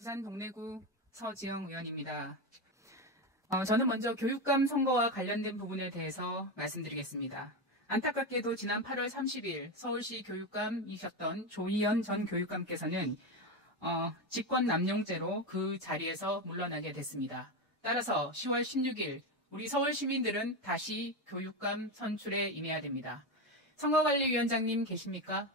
부산 동래구 서지영 의원입니다. 저는 먼저 교육감 선거와 관련된 부분에 대해서 말씀드리겠습니다. 안타깝게도 지난 8월 30일 서울시 교육감이셨던 조희연 전 교육감께서는 직권 남용죄로 그 자리에서 물러나게 됐습니다. 따라서 10월 16일 우리 서울 시민들은 다시 교육감 선출에 임해야 됩니다. 선거관리위원장님 계십니까?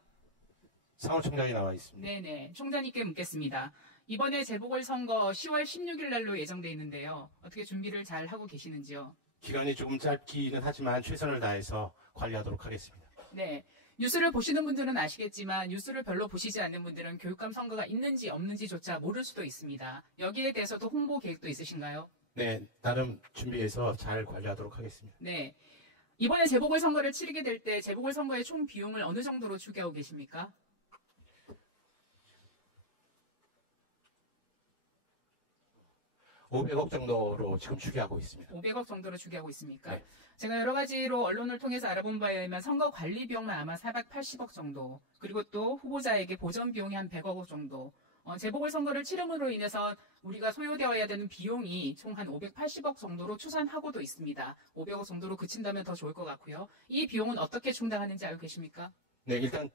사무총장이 나와 있습니다. 네네. 총장님께 묻겠습니다. 이번에 재보궐선거 10월 16일 날로 예정돼 있는데요. 어떻게 준비를 잘 하고 계시는지요? 기간이 조금 짧기는 하지만 최선을 다해서 관리하도록 하겠습니다. 네. 뉴스를 보시는 분들은 아시겠지만 뉴스를 별로 보시지 않는 분들은 교육감 선거가 있는지 없는지조차 모를 수도 있습니다. 여기에 대해서도 홍보 계획도 있으신가요? 네, 나름 준비해서 잘 관리하도록 하겠습니다. 네. 이번에 재보궐선거를 치르게 될 때 재보궐선거의 총 비용을 어느 정도로 추계하고 계십니까? 500억 정도로 지금 추계하고 있습니다. 500억 정도로 추계하고 있습니까? 네. 제가 여러 가지로 언론을 통해서 알아본 바에 의하면 선거 관리 비용만 아마 480억 정도, 그리고 또 후보자에게 보전 비용이 한 100억 정도, 재보궐선거를 치름으로 인해서 우리가 소요되어야 되는 비용이 총 한 580억 정도로 추산하고도 있습니다. 500억 정도로 그친다면 더 좋을 것 같고요. 이 비용은 어떻게 충당하는지 알고 계십니까? 네, 일단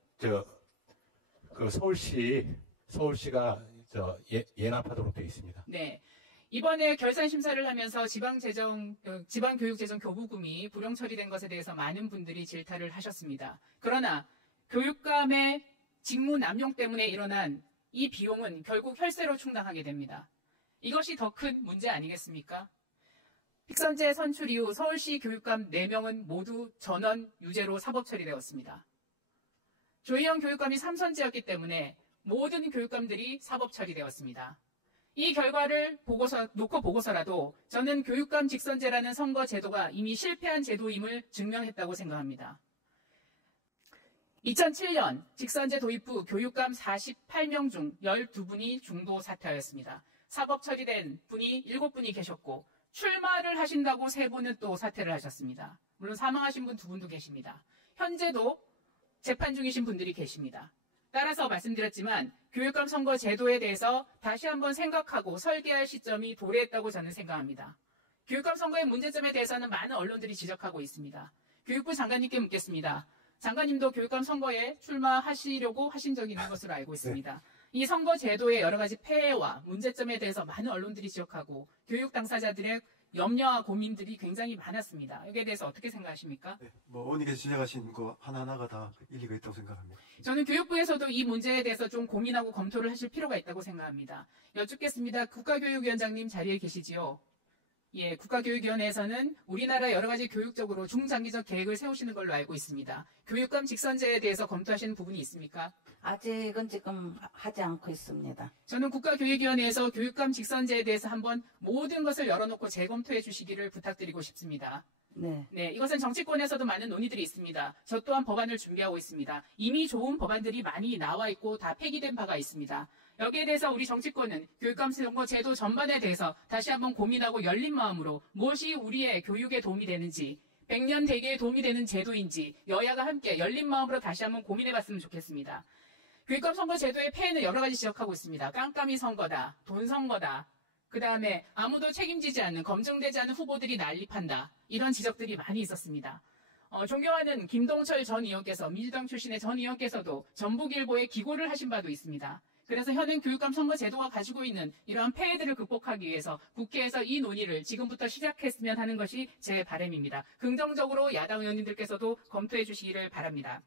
서울시가 예납하도록 되어 있습니다. 네. 이번에 결산 심사를 하면서 지방교육재정교부금이 불용 처리된 것에 대해서 많은 분들이 질타를 하셨습니다. 그러나 교육감의 직무 남용 때문에 일어난 이 비용은 결국 혈세로 충당하게 됩니다. 이것이 더 큰 문제 아니겠습니까? 픽선제 선출 이후 서울시 교육감 4명은 모두 전원 유죄로 사법 처리되었습니다. 조희연 교육감이 3선제였기 때문에 모든 교육감들이 사법 처리되었습니다. 이 결과를 놓고 보고서라도 저는 교육감 직선제라는 선거 제도가 이미 실패한 제도임을 증명했다고 생각합니다. 2007년 직선제 도입 후 교육감 48명 중 12분이 중도 사퇴하였습니다. 사법 처리된 분이 7분이 계셨고 출마를 하신다고 3분은 또 사퇴를 하셨습니다. 물론 사망하신 분 2분도 계십니다. 현재도 재판 중이신 분들이 계십니다. 따라서 말씀드렸지만 교육감 선거 제도에 대해서 다시 한번 생각하고 설계할 시점이 도래했다고 저는 생각합니다. 교육감 선거의 문제점에 대해서는 많은 언론들이 지적하고 있습니다. 교육부 장관님께 묻겠습니다. 장관님도 교육감 선거에 출마하시려고 하신 적이 있는 것으로 알고 있습니다. 네. 이 선거 제도의 여러 가지 폐해와 문제점에 대해서 많은 언론들이 지적하고 교육 당사자들의 염려와 고민들이 굉장히 많았습니다. 여기에 대해서 어떻게 생각하십니까? 네, 의원님께서 지적하신 거 하나하나가 다 일리가 있다고 생각합니다. 저는 교육부에서도 이 문제에 대해서 좀 고민하고 검토를 하실 필요가 있다고 생각합니다. 여쭙겠습니다. 국가교육위원장님 자리에 계시지요? 예, 국가교육위원회에서는 우리나라 여러 가지 교육적으로 중장기적 계획을 세우시는 걸로 알고 있습니다. 교육감 직선제에 대해서 검토하시는 부분이 있습니까? 아직은 지금 하지 않고 있습니다. 저는 국가교육위원회에서 교육감 직선제에 대해서 한번 모든 것을 열어놓고 재검토해 주시기를 부탁드리고 싶습니다. 네. 네, 이것은 정치권에서도 많은 논의들이 있습니다. 저 또한 법안을 준비하고 있습니다. 이미 좋은 법안들이 많이 나와 있고 다 폐기된 바가 있습니다. 여기에 대해서 우리 정치권은 교육감 선거 제도 전반에 대해서 다시 한번 고민하고 열린 마음으로 무엇이 우리의 교육에 도움이 되는지, 100년 대계에 도움이 되는 제도인지 여야가 함께 열린 마음으로 다시 한번 고민해봤으면 좋겠습니다. 교육감 선거 제도의 폐해는 여러 가지 지적하고 있습니다. 깜깜이 선거다, 돈 선거다, 그 다음에 아무도 책임지지 않는, 검증되지 않은 후보들이 난립한다. 이런 지적들이 많이 있었습니다. 존경하는 김동철 전 의원께서, 민주당 출신의 전 의원께서도 전북일보에 기고를 하신 바도 있습니다. 그래서 현행 교육감 선거 제도가 가지고 있는 이러한 폐해들을 극복하기 위해서 국회에서 이 논의를 지금부터 시작했으면 하는 것이 제 바람입니다. 긍정적으로 야당 의원님들께서도 검토해 주시기를 바랍니다.